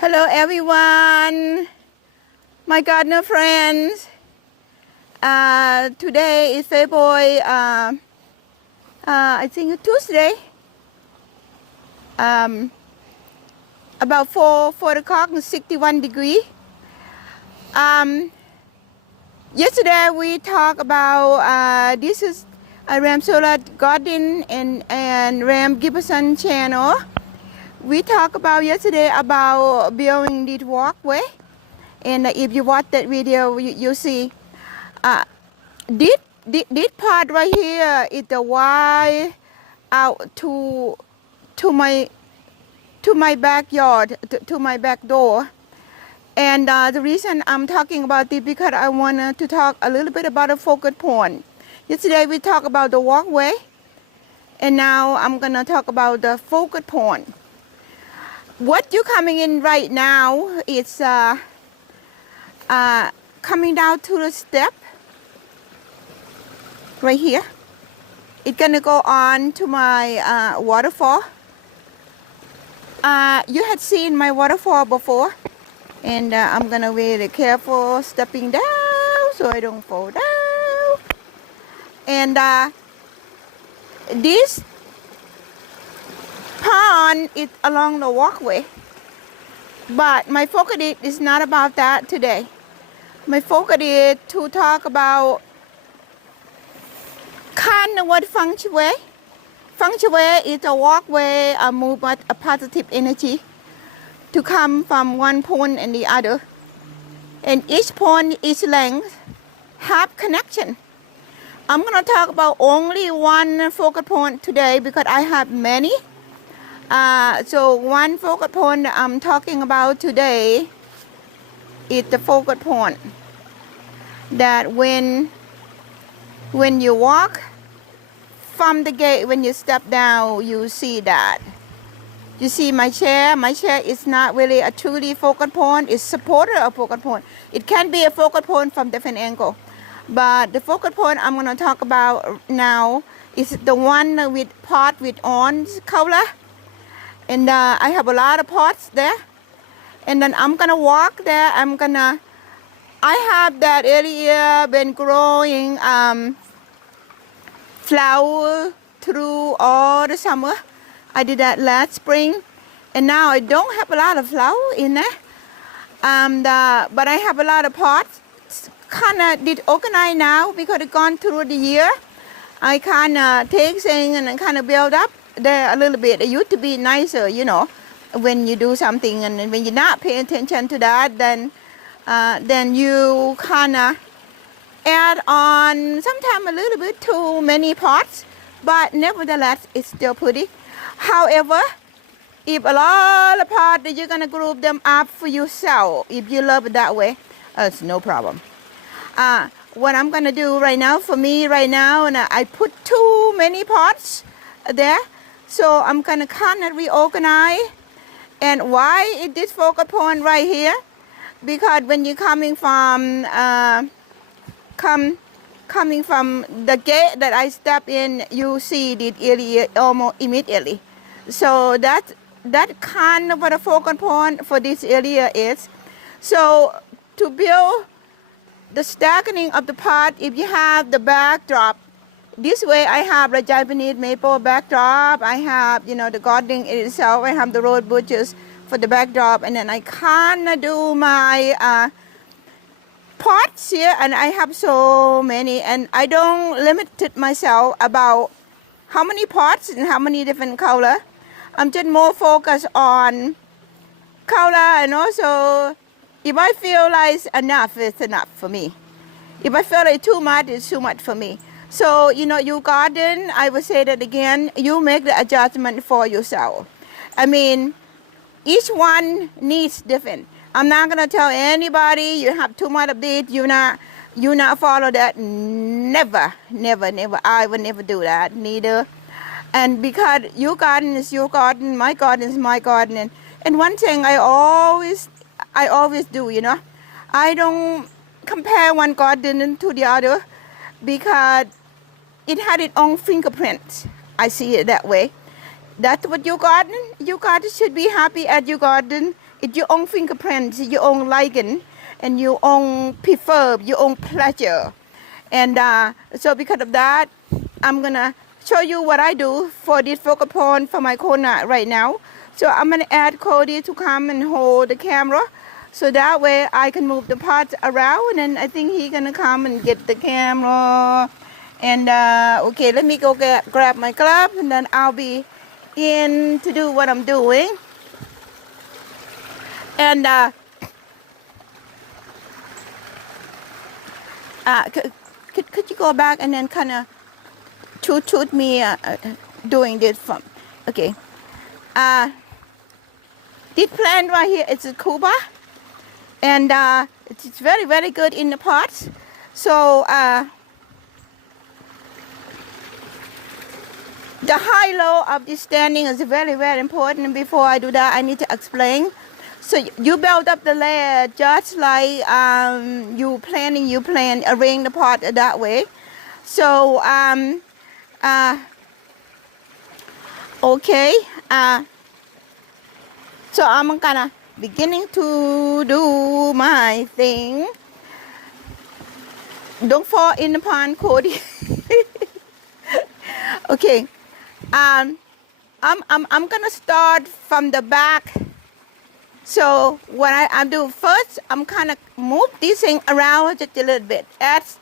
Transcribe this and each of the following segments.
Hello everyone, my gardener friends. Today is February, I think Tuesday. About 4 o'clock and 61 degrees. Yesterday we talked about, this is Ram Sorat Garden and Ram GibersonsChanel. We talked about yesterday about building this walkway, and if you watch that video, you see this part right here is the wide out to my backyard, to my back door. And the reason I'm talking about this because I want to talk a little bit about a focal point. Yesterday we talked about the walkway, and now I'm gonna talk about the focal point. What you're coming in right now is coming down to the step right here. It's gonna go on to my waterfall. You had seen my waterfall before, and I'm gonna be really careful stepping down so I don't fall down. And this pond is along the walkway, but my focus is not about that today. My focus is to talk about kind of what feng shui. Feng shui is a walkway, a movement, a positive energy to come from one point and the other, and each point, each length have connection. I'm gonna talk about only one focal point today because I have many. So one focal point that I'm talking about today is the focal point that when you walk from the gate, when you step down, you see that. You see my chair? My chair is not really a truly focal point. It's supported a focal point. It can be a focal point from different angle. But the focal point I'm going to talk about now is the one with pot with orange color. And I have a lot of pots there. And then I'm going to walk there. I have that area been growing flower through all the summer. I did that last spring. And now I don't have a lot of flower in there. But I have a lot of pots. Kind of did organize now because it's gone through the year. I kind of take things and kind of build up there a little bit. It used to be nicer, you know, when you do something and when you're not paying attention to that, then you kind of add on sometimes a little bit too many pots, but nevertheless it's still pretty. However, if a lot of pots, you're gonna group them up for yourself. If you love it that way, it's no problem. What I'm gonna do right now for me right now, and I put too many pots there. So I'm gonna kind of reorganize. And why is this focal point right here? Because when you're coming from coming from the gate that I step in, you see this area almost immediately. So that kind of what a focal point for this area is. So to build the stacking of the pot, if you have the backdrop, this way I have the Japanese maple backdrop, I have, you know, the gardening itself, I have the road bushes for the backdrop, and then I kind of do my pots here, and I have so many, and I don't limit myself about how many pots and how many different color. I'm just more focused on color, and also if I feel like enough, it's enough for me. If I feel like too much, it's too much for me. So, you know, you garden, I will say that again, you make the adjustment for yourself. I mean, each one needs different. I'm not going to tell anybody you have too much of this, you not follow that. Never, never, never. I would never do that, neither. And because your garden is your garden, my garden is my garden. And one thing I always do, you know, I don't compare one garden to the other because it had its own fingerprints. I see it that way. That's what your garden should be happy at your garden. It's your own fingerprints, your own liking, and your own prefer, your own pleasure. And so because of that, I'm gonna show you what I do for this focal point for my corner right now. So I'm gonna add Cody to come and hold the camera, so that way I can move the parts around, and I think he's gonna come and get the camera. And okay, let me go grab my glove, and then I'll be in to do what I'm doing. And could you go back and then kind of shoot me doing this from, okay. This plant right here is a Cuba, and it's very, very good in the pots. So the high-low of this standing is very, very important. And before I do that, I need to explain. So you build up the layer just like you arrange the pot that way. So okay. So I'm gonna beginning to do my thing. Don't fall in the pond, Cody. Okay. I'm gonna start from the back. So what I do first, I'm kind of move this thing around just a little bit. As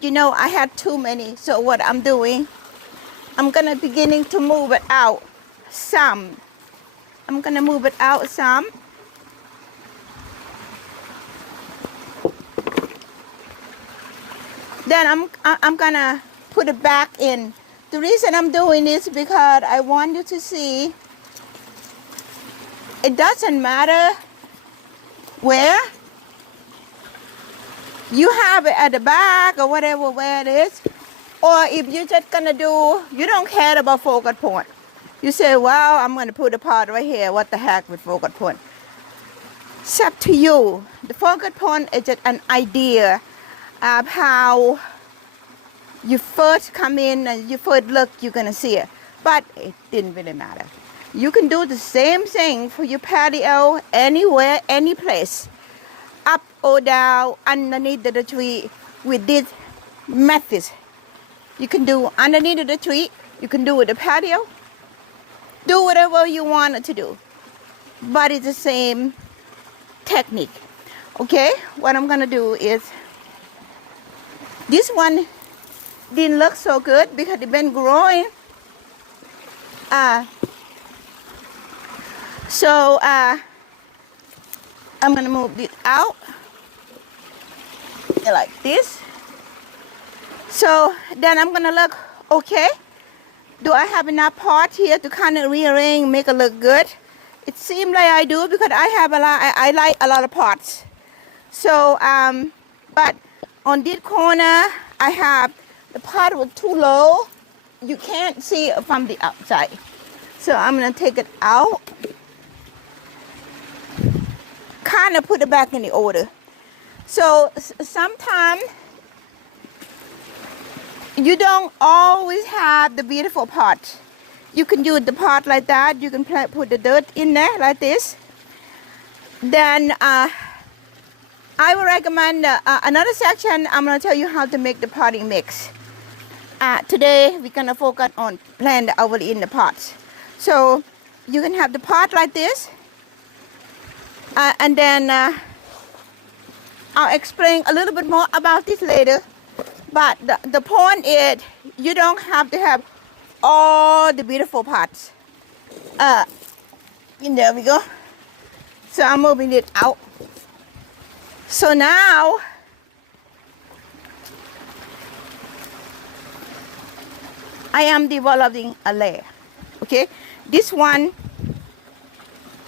you know, I had too many. So what I'm doing, I'm gonna beginning to move it out some. I'm gonna move it out some. Then I'm gonna put it back in. The reason I'm doing this because I want you to see. It doesn't matter where you have it, at the back or whatever where it is, or if you're just gonna do, you don't care about focal point. You say, well, I'm gonna put a pot right here. What the heck with focal point? It's up to you. The focal point is just an idea of how you first come in and you first look, you're gonna see it. But it didn't really matter. You can do the same thing for your patio anywhere, any place, up or down, underneath the tree with this method. You can do underneath the tree, you can do with the patio, do whatever you want to do, but it's the same technique. Okay, what I'm gonna do is, this one didn't look so good because it's been growing. So I'm gonna move this out like this. So then I'm gonna look, okay, do I have enough pot here to kind of rearrange, make it look good? It seems like I do because I have a lot. I like a lot of pots. So but on this corner I have the pot was too low. You can't see it from the outside. So I'm gonna take it out. Kind of put it back in the order. So sometimes you don't always have the beautiful pot. You can use the pot like that. You can put the dirt in there like this. Then I would recommend another section. I'm going to tell you how to make the potting mix. Today we're going to focus on plant over in the pots. So you can have the pot like this. And then I'll explain a little bit more about this later. But the point is, you don't have to have all the beautiful pots. And there we go. So I'm moving it out. So now I am developing a layer. Okay, this one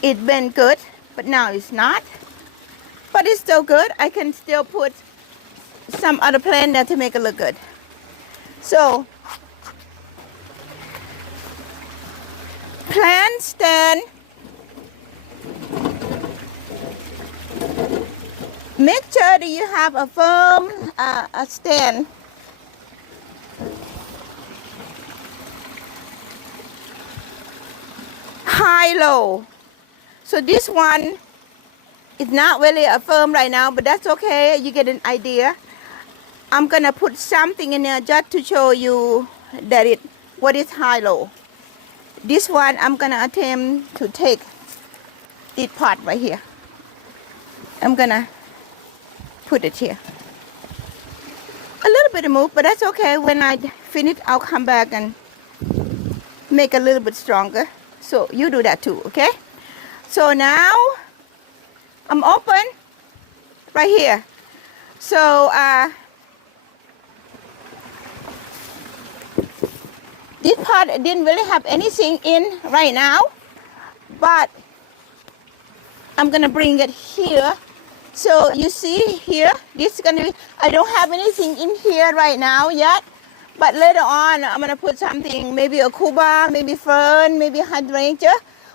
it's been good. But now it's not. But it's still good. I can still put some other plant there to make it look good. So plant stand. Make sure that you have a firm a stand. High low. So this one It's not really firm right now, but that's okay. You get an idea. I'm gonna put something in there just to show you that what is high-low. This one I'm gonna attempt to take this part right here. I'm gonna put it here. A little bit of move, but that's okay. When I finish, I'll come back and make a little bit stronger. So you do that too, okay? So now I'm open right here. So this part didn't really have anything in right now, but I'm gonna bring it here. So you see here, this is gonna be, I don't have anything in here right now yet, but later on I'm gonna put something, maybe a Cuba, maybe fern, maybe hydrangea,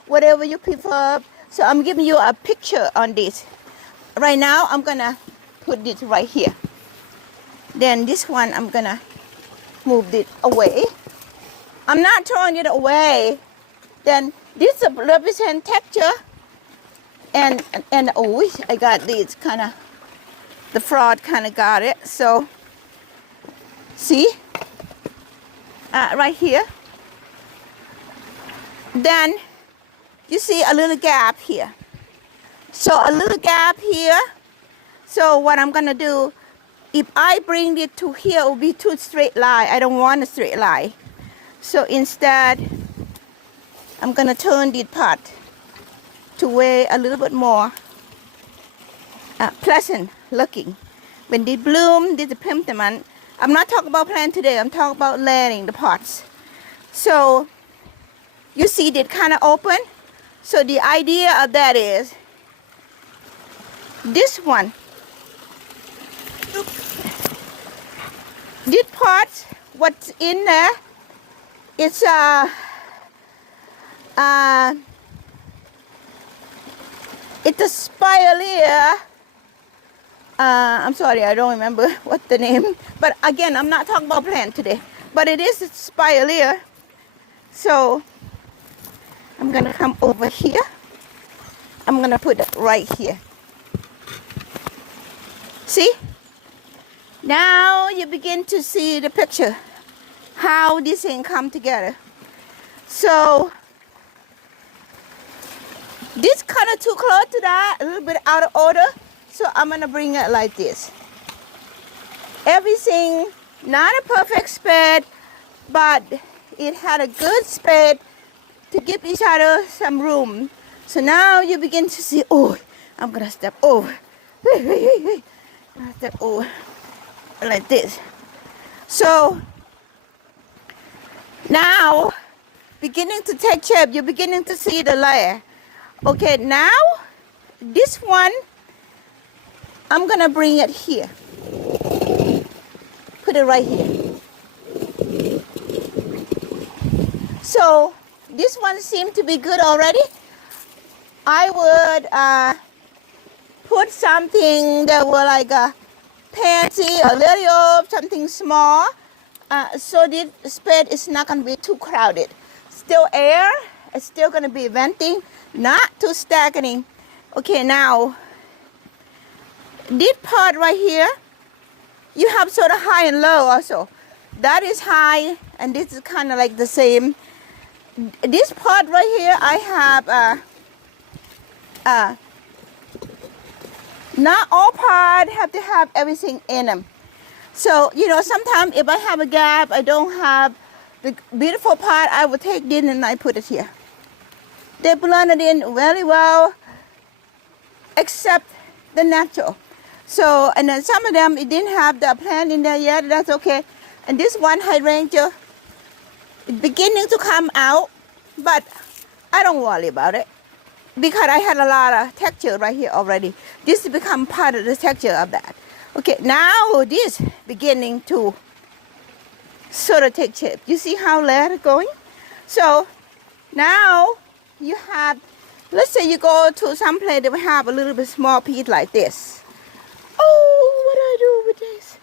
whatever you prefer. So I'm giving you a picture on this. Right now I'm gonna put this right here. Then this one I'm gonna move it away. I'm not throwing it away. Then this represents texture. And oh, I got these kind of, the fraud kind of got it. So, see, right here. Then you see a little gap here. So a little gap here. So what I'm gonna do, if I bring it to here, it will be too straight line. I don't want a straight line. So instead, I'm gonna turn this part to way a little bit more pleasant looking. When they bloom, this is pimperment. I'm not talking about plant today, I'm talking about layering the pots. So you see it kind of open. So the idea of that is this one. This pot, what's in there, it's it's a spiralia. I'm sorry, I don't remember what the name. But again, I'm not talking about plant today. But it is a spiralia. So I'm gonna come over here. I'm gonna put it right here. See? Now you begin to see the picture, how this thing come together. So this kind of too close to that, a little bit out of order. So I'm gonna bring it like this. Everything, not a perfect spread, but it had a good spread to give each other some room. So now you begin to see, oh, I'm gonna step over. Step over like this. So now beginning to take shape, you're beginning to see the layer. Okay, now this one, I'm gonna bring it here. Put it right here. So this one seemed to be good already. I would put something that were like a pansy, a lily of something small, so this space is not gonna be too crowded. Still air, it's still gonna be venting, not too stagnating. Okay, now this part right here, you have sort of high and low also. That is high, and this is kind of like the same. This part right here, I have not all parts have to have everything in them. So, you know, sometimes if I have a gap, I don't have the beautiful part, I will take this and I put it here. They blended in very well, except the natural. So, and then some of them, it didn't have the plant in there yet, that's okay. And this one hydrangea, it's beginning to come out, but I don't worry about it, because I had a lot of texture right here already. This has become part of the texture of that. Okay, now this beginning to sort of take shape. You see how layer is going? So now you have, let's say you go to some place that will have a little bit small piece like this. Oh, what do I do with this?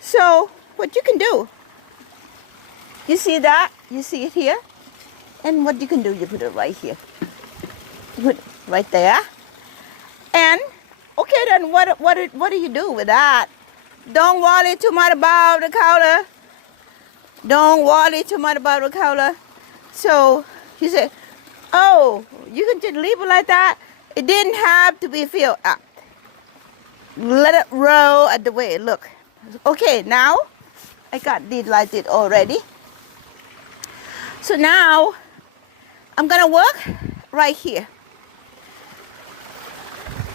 So what you can do, you see that? You see it here? And what you can do, you put it right here. You put it right there. And okay, then what do you do with that? Don't worry too much about the color. Don't worry too much about the color. So he said, oh, you can just leave it like that. It didn't have to be filled up. Let it roll at the way it look. Okay, now I got this like it already. So now I'm gonna work right here.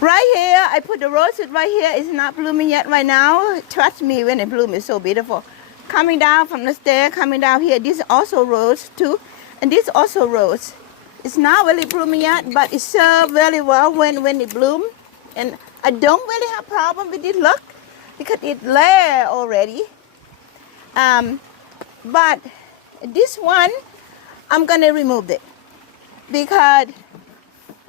Right here, I put the roses right here. It's not blooming yet right now. Trust me, when it blooms, it's so beautiful. Coming down from the stair, coming down here, this is also rose too. And this also rose. It's not really blooming yet, but it serves very well when it blooms. And I don't really have problem with this look because it's there already. But this one, I'm gonna remove it because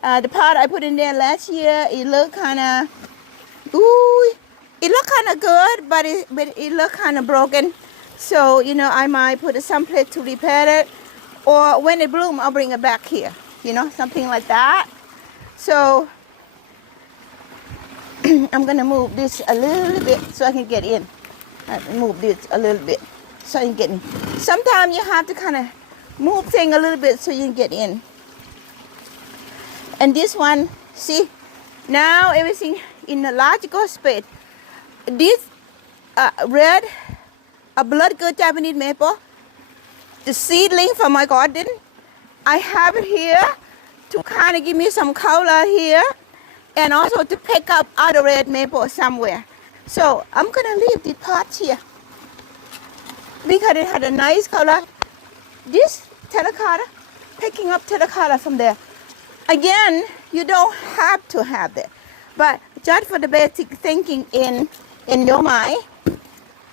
the pot I put in there last year, it looked kind of, it looked kind of good, but it looked kind of broken. So, you know, I might put it someplace to repair it, or when it blooms, I'll bring it back here, you know, something like that. So, I'm gonna move this a little bit so I can get in. Move this a little bit so I can get in. Sometimes you have to kind of move things a little bit so you can get in. And this one, see, now everything in the logical space. This red, a blood good Japanese maple, the seedling from my garden, I have it here to kind of give me some color here and also to pick up other red maple somewhere. So I'm gonna leave the pot here because it had a nice color. This terracotta, picking up terracotta from there. Again, you don't have to have that, but just for the basic thinking in your mind,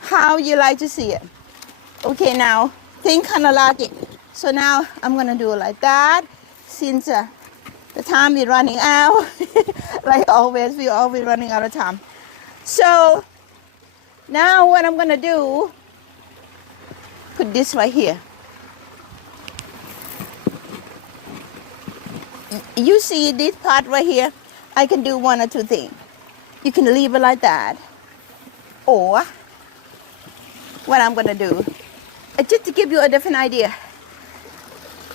how you like to see it. Okay, now think kind of logic. So now I'm gonna do it like that, since the time is running out. Like always, we're always running out of time. So now what I'm gonna do, put this right here. You see this part right here, I can do one or two things. You can leave it like that, or what I'm gonna do, just to give you a different idea.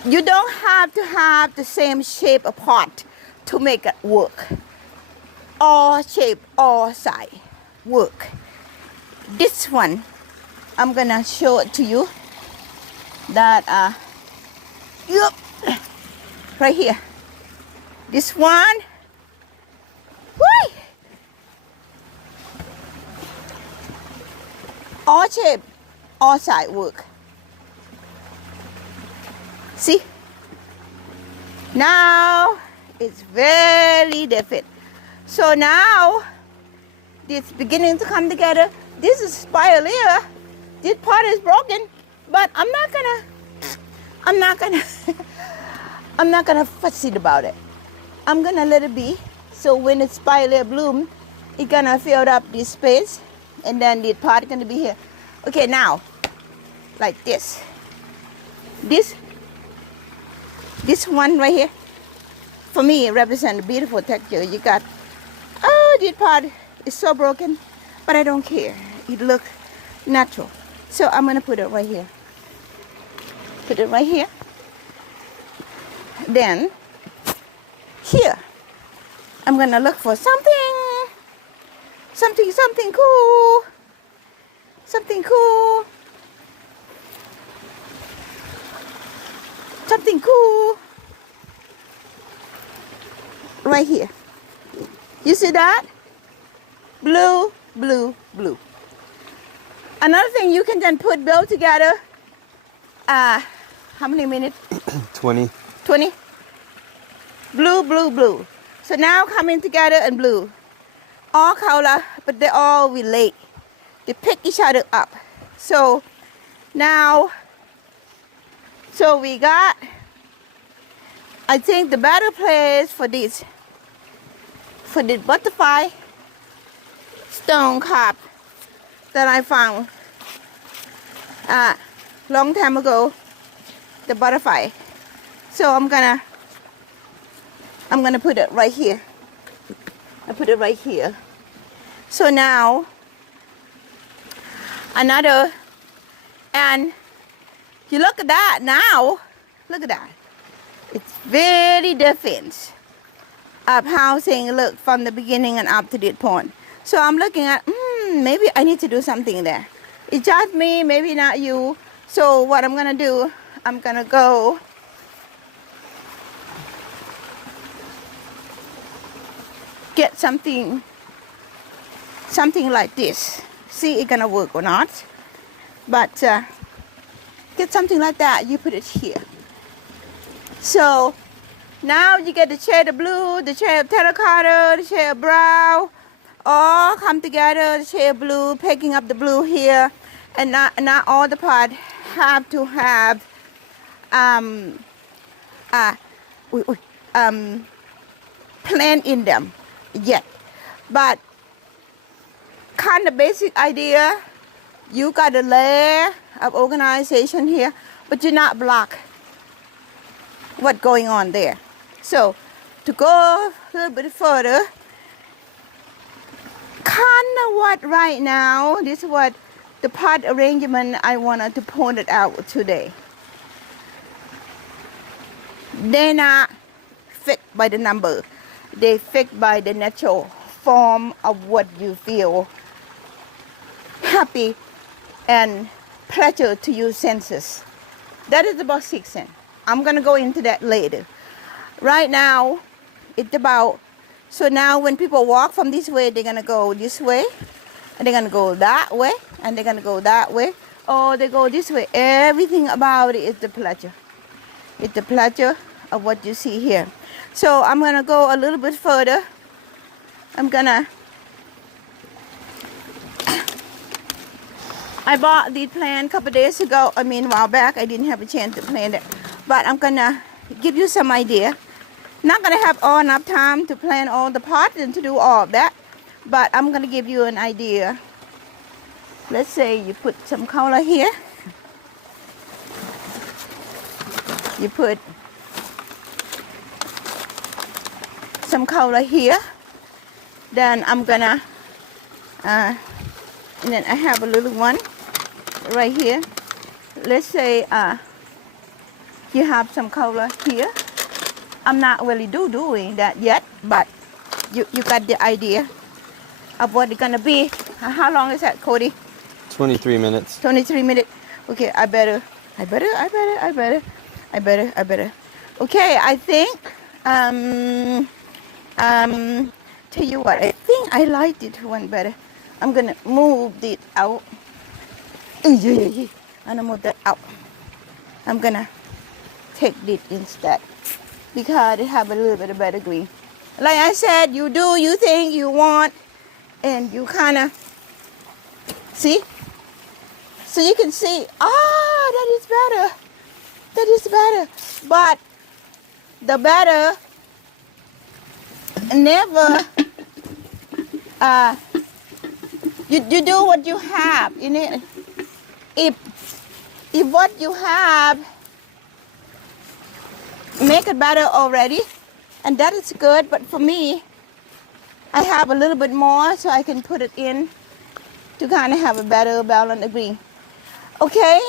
You don't have to have the same shape of pot to make it work. All shape, all size work. This one, I'm gonna show it to you. That yep, right here. This one, whee! All shape, all size work. See? Now it's very different. So now it's beginning to come together. This is spiral here. This part is broken, but I'm not gonna fuss it about it. I'm gonna let it be. So when the spiral bloom, it's gonna fill up this space, and then the part is gonna be here. Okay, now, like this. This one right here, for me, it represents a beautiful texture. You got, oh, this part is so broken, but I don't care. It looks natural. So I'm gonna put it right here. Put it right here. Then, here, I'm gonna look for something cool. Something cool. Something cool. Right here. You see that? Blue, blue, blue. Another thing, you can then put both together. How many minutes? 20. 20? Blue, blue, blue. So now coming together in blue. All color, but they all relate. They pick each other up. So now, so we got, I think the better place for this, for the butterfly stone carp that I found long time ago, the butterfly. So I'm gonna put it right here. I put it right here. So now another, and you look at that now, look at that. It's very different of how things look from the beginning and up to this point. So I'm looking at, maybe I need to do something there. It's just me, maybe not you. So what I'm gonna do, I'm gonna go get something like this. See it's gonna work or not. But get something like that, you put it here. So now you get the shade of blue, the shade of terracotta, the shade of brown, all come together, the shade of blue, picking up the blue here. And not all the parts have to have plan in them yet. But kind of basic idea, you got a layer of organization here, but you're not block what's going on there. So to go a little bit further, kind of what right now, this is what the part arrangement I wanted to point it out today. They're not fixed by the number. They fixed by the natural form of what you feel happy and pleasure to your senses. That is about 6 cents. I'm gonna go into that later. Right now, it's about, so now when people walk from this way, they're gonna go this way, and they're gonna go that way, and they're gonna go that way, or they go this way. Everything about it is the pleasure. It's the pleasure of what you see here. So I'm gonna go a little bit further. I bought the plant a couple days ago. A while back. I didn't have a chance to plant it. But I'm gonna give you some idea. Not gonna have all enough time to plant all the pots and to do all of that. But I'm gonna give you an idea. Let's say you put some color here. You put some color here. Then I'm gonna, and then I have a little one right here. Let's say you have some color here. I'm not really doing that yet, but you got the idea of what it's gonna be. How long is that, Cody? 23 minutes. 23 minutes. Okay, I better. Okay, I think tell you what, I think I liked it one better. I'm gonna move it out. I'm gonna move that out. I'm gonna take this instead because it have a little bit of better green. Like I said, you do you think you want, and you kind of see. So you can see, that is better. That is better. But the better never. You do what you have. You know, if what you have make it better already, and that is good. But for me, I have a little bit more, so I can put it in to kind of have a better balance of green. Okay.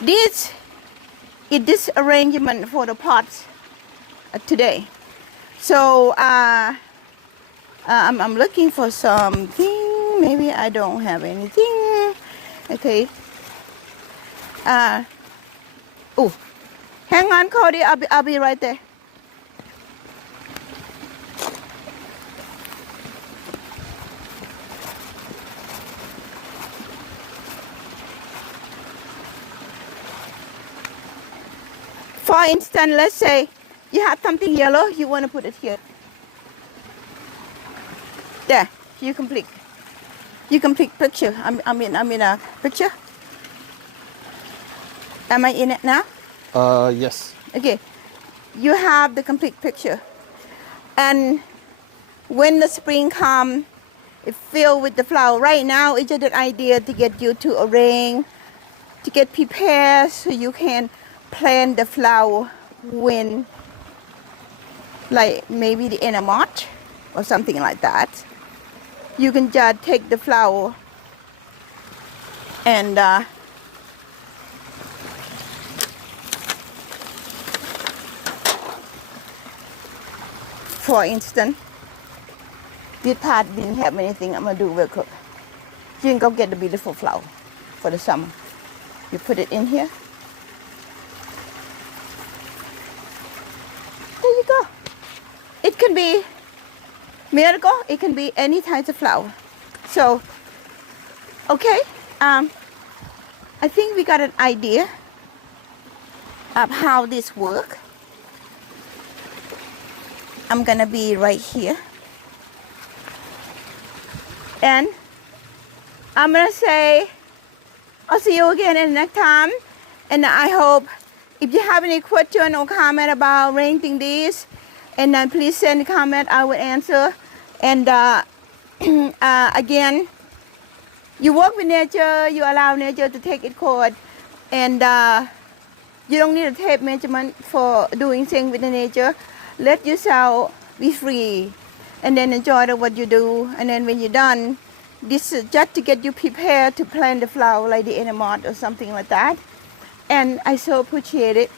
This is this arrangement for the pots today. So I'm looking for something. Maybe I don't have anything. Okay. Oh, hang on, Cody. I'll be right there. For instance, let's say you have something yellow, you want to put it here. There, you complete picture. I mean a picture. Am I in it now? Yes. Okay, you have the complete picture. And when the spring comes, it's filled with the flower. Right now, it's just an idea to get you to arrange, to get prepared so you can plant the flower when like maybe the enamel or something like that. You can just take the flour and for instance, this part didn't have anything. I'm gonna do real quick. You can go get the beautiful flour for the summer. You put it in here. There you go. It can be miracle. It can be any type of flour. So, okay. I think we got an idea of how this works. I'm gonna be right here. And I'm gonna say, I'll see you again in the next time. And I hope if you have any question or comment about renting this, and then please send a comment, I will answer. And again, you work with nature, you allow nature to take its course, and you don't need a tape measurement for doing things with the nature. Let yourself be free, and then enjoy what you do. And then when you're done, this is just to get you prepared to plant the flower like the enamel or something like that. And I so appreciate it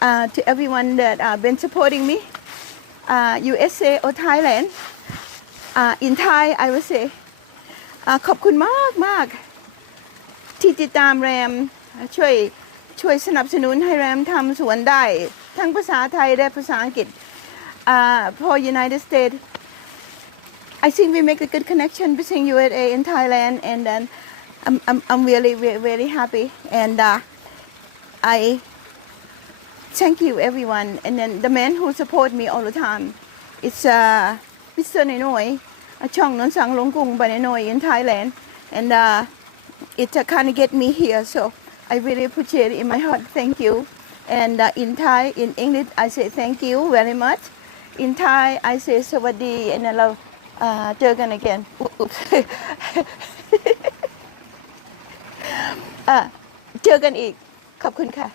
to everyone that been supporting me, USA or Thailand. In Thai, I will say ขอบคุณมากที่ติดตามแรมช่วยสนับสนุนให้แรมทำสวนได้ทั้งภาษาไทยและภาษาอังกฤษfor United States. I think we make a good connection between USA and Thailand, and then I'm really happy, and I thank you everyone. And then the man who support me all the time, it's Mr. Noy, ช่องนนสังลงกรุงบานNoy in Thailand, and it kind of get me here, so I really appreciate it in my heart. Thank you. And in Thai, in English, I say thank you very much. In Thai, I say สวัสดี and then เราเจอกัน again. Oops. เจอกันอีกขอบคุณค่ะ